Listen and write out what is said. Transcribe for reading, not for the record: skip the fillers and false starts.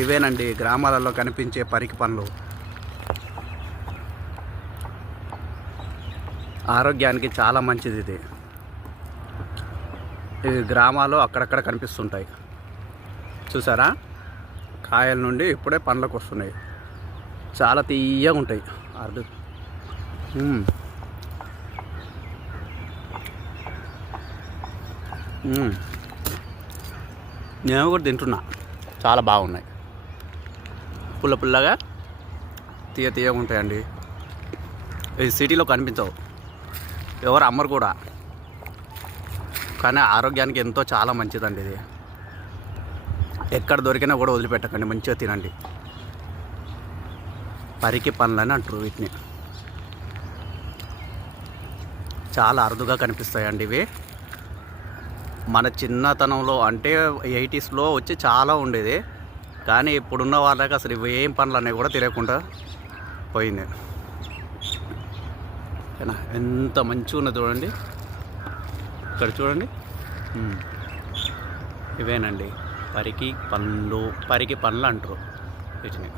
ఇవేనండి గ్రామాలలో కనిపించే పరికి పండ్లు. ఆరోగ్యానికి చాలా మంచిది ఇది. ఇవి గ్రామాల్లో అక్కడక్కడ కనిపిస్తుంటాయి. చూసారా, కాయల నుండి ఇప్పుడే పండ్లకు వస్తున్నాయి. చాలా తీయగా ఉంటాయి. అర్థం నేను కూడా తింటున్నా. చాలా బాగున్నాయి. పుల్ల పుల్లగా తీయగా ఉంటాయండి. ఇది సిటీలో కనిపించవు, ఎవరు అమ్మరు కూడా. కానీ ఆరోగ్యానికి ఎంతో చాలా మంచిదండి ఇది. ఎక్కడ దొరికినా కూడా వదిలిపెట్టకండి, మంచిగా తినండి. పరికి పండ్లని అంటారు వీటిని. చాలా అరుదుగా కనిపిస్తాయండి ఇవి. మన చిన్నతనంలో అంటే 80sలో వచ్చి చాలా ఉండేది. కానీ ఇప్పుడున్న వాళ్ళకి అసలు ఇవి ఏం పండ్లు అనేవి కూడా తెలియకుండా పోయింది. ఎంత మంచిగా ఉన్నది చూడండి. ఇక్కడ చూడండి, ఇవేనండి పరికి పండ్లు అంటారు వీటిని.